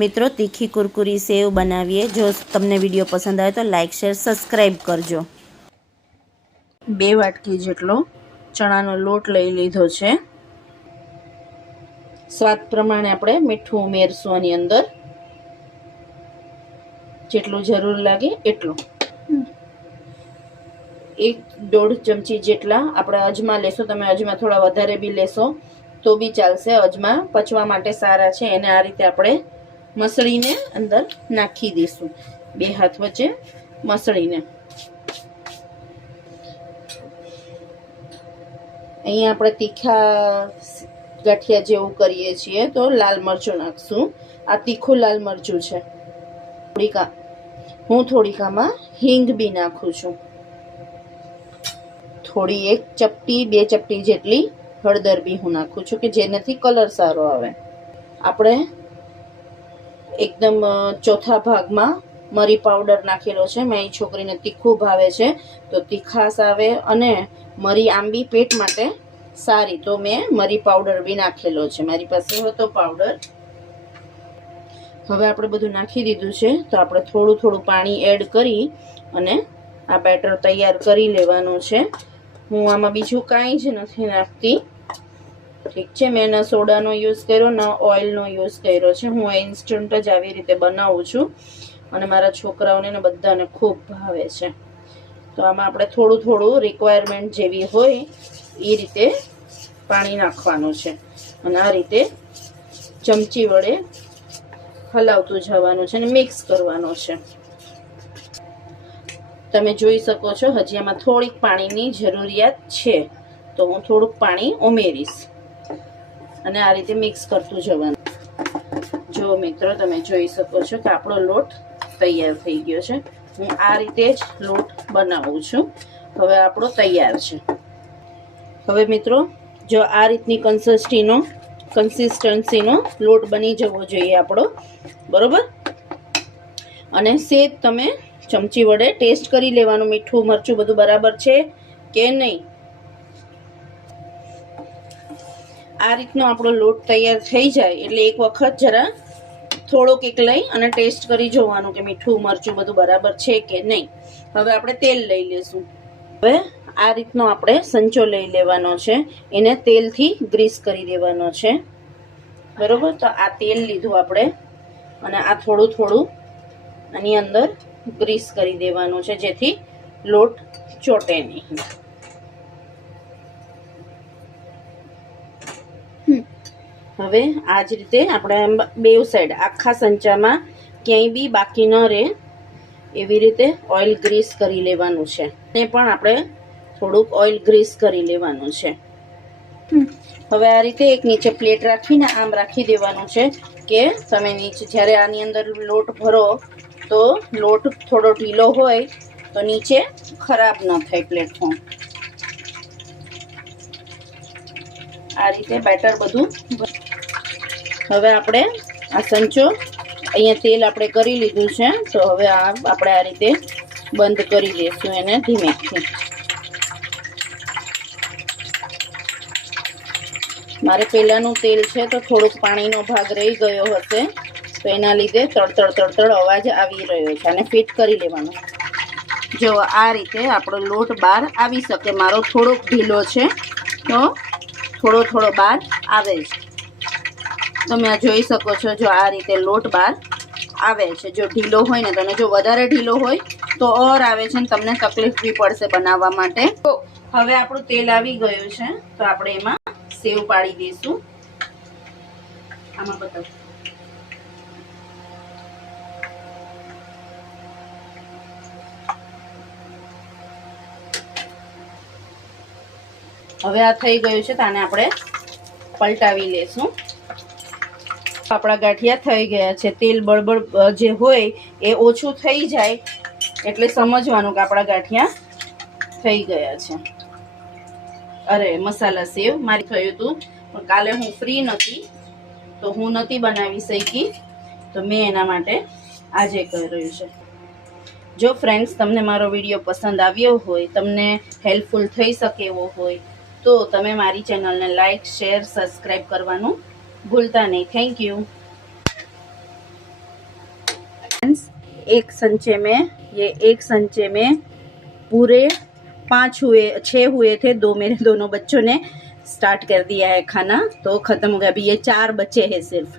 મિત્રો તીખી કુરકુરી સેવ બનાવીએ। જો તમને વિડીયો પસંદ આવે તો લાઇક શેર સબસ્ક્રાઈબ કરજો। 2 વાટકી જેટલો ચણાનો લોટ લઈ લીધો છે। સ્વાદ પ્રમાણે આપણે મીઠું ઉમેરશું આની અંદર, જેટલું જરૂર લાગે એટલું। 1-1.5 ચમચી જેટલા આપણે અજમા લેશો। તમે અજમા થોડા વધારે બી લેશો તો બી ચાલશે। અજમા પચવા માટે સારા છે। એને આ રીતે આપણે મસળીને અંદર નાખી દઈશું, 2 હાથ વચ્ચે મસળીને। અહીંયા આપણે તીખા ગાંઠિયા જેવું કરીએ છીએ તો લાલ મરચું નાખશું। આ તીખું લાલ મરચું છે। હું થોડીક આમાં હિંગ બી નાખું છું। થોડી 1 ચપટી 2 ચપટી જેટલી હળદર બી હું નાખું છું કે જેનાથી કલર સારો આવે। આપણે એકદમ ચોથા ભાગમાં મરી પાવડર નાખેલો છે। મારી છોકરીને તીખું ભાવે છે તો તીખાશ આવે અને મરી આંબી પેટ માટે સારી, તો મેં મરી પાવડર બી નાખેલો છે। મારી પાસે હતો પાવડર। હવે આપણે બધું નાખી દીધું છે તો આપણે થોડું થોડું પાણી એડ કરી અને આ બેટર તૈયાર કરી લેવાનું છે। હું આમાં બીજું કાંઈ જ નથી નાખતી, ઠીક છે। મેં ના સોડાનો યુઝ કર્યો ના ઓઇલનો યુઝ કર્યો છે। હું ઇન્સ્ટન્ટ જ આવી રીતે બનાવું છું અને મારા છોકરાઓને ને બધાને ખૂબ ભાવે છે। તો આમાં આપણે થોડું થોડું રિક્વાયરમેન્ટ જેવી હોય એ રીતે પાણી નાખવાનું છે અને આ રીતે ચમચી વડે હલાવતું જવાનું છે અને મિક્સ કરવાનું છે। તમે જોઈ શકો છો હજી આમાં થોડીક પાણીની જરૂરિયાત છે તો હું થોડુંક પાણી ઉમેરીશ અને આ રીતે મિક્સ કરતું જવાનું। જો મિત્રો તમે જોઈ શકો છો કે આપણો લોટ તૈયાર થઈ ગયો છે। હું આ રીતે જ લોટ બનાવું છું। હવે આપણો તૈયાર છે। હવે મિત્રો જો આ રીતની કન્સિસ્ટન્સીનો લોટ બની જવો જોઈએ આપણો, બરોબર। અને સેજ તમે ચમચી વડે ટેસ્ટ કરી લેવાનું મીઠું મરચું બધું બરાબર છે કે નહીં। આ રીતનો આપણો લોટ તૈયાર થઈ જાય એટલે એક વખત જરા થોડોક એક લઈ અને ટેસ્ટ કરી જોવાનું કે મીઠું મરચું બધું બરાબર છે કે નહીં। હવે આપણે તેલ લઈ લેશું। હવે આ રીતનો આપણે સંચો લઈ લેવાનો છે, એને તેલથી ગ્રીસ કરી દેવાનો છે, બરોબર। તો આ તેલ લીધું આપણે અને આ થોડું થોડું આની અંદર ગ્રીસ કરી દેવાનું છે જેથી લોટ ચોટે નહીં। હવે આ જ રીતે આપણે બે સાઈડ આખા સંચામાં ક્યાંય બી બાકી ન રહે એવી રીતે ઓઇલ ગ્રીસ કરી લેવાનું છે। ને પણ આપણે થોડુંક ઓઇલ ગ્રીસ કરી લેવાનું છે। હવે આ રીતે એક નીચે પ્લેટ રાખીને આમ રાખી દેવાનું છે કે તમે નીચે જ્યારે આની અંદર લોટ ભરો તો લોટ થોડો ઢીલો હોય તો નીચે ખરાબ ન થાય પ્લેટફોર્મ। આ રીતે બેટર બધું। હવે આપણે આ સંચો અહીંયા તેલ આપણે કરી લીધું છે તો હવે આપણે આ રીતે બંધ કરી દઈશું એને ધીમેથી। મારે પહેલાંનું તેલ છે તો થોડુંક પાણીનો ભાગ રહી ગયો હશે તો એના લીધે તડતડ તડતડ અવાજ આવી રહ્યો છે। અને ફિટ કરી લેવાનું। જો આ રીતે આપણો લોટ બહાર આવી શકે। મારો થોડોક ઢીલો છે તો થોડો થોડો બહાર આવે છે। તમે આ જોઈ શકો છો જો આ રીતે લોટ બહાર આવે છે। જો ઢીલો હોય ને તો જો વધારે ઢીલો હોય તો ઓર આવે છે ને તમને તકલીફ બી પડશે બનાવવા માટે। તો હવે આપણું તેલ આવી ગયું છે તો આપણે એમાં સેવ પાડી દઈશું। આમાં બતાવો। હવે આ થઈ ગયું છે તો આને આપણે પલટાવી લેશું। આપણા ગાંઠિયા થઈ ગયા છે। તેલ બળબડ જે હોય એ ઓછું થઈ જાય એટલે સમજવાનું કે આપણા ગાંઠિયા થઈ ગયા છે। અરે મસાલા સેવ મારી થયું હતું પણ કાલે હું ફ્રી નથી તો હું નથી બનાવી શકી તો મેં એના માટે આજે કર્યું છે। જો ફ્રેન્ડ્સ તમને મારો વિડીયો પસંદ આવ્યો હોય, તમને હેલ્પફુલ થઈ શકે એવો હોય તો તમે મારી ચેનલને લાઇક શેર સબસ્ક્રાઈબ કરવાનું ભૂલતા નહીં। Thank you. एक संचे में पूरे 6 हुए थे। मेरे दोनों बच्चों ने स्टार्ट कर दिया है खाना, तो ख़त्म हो गया। अभी ये 4 बचे हैं सिर्फ।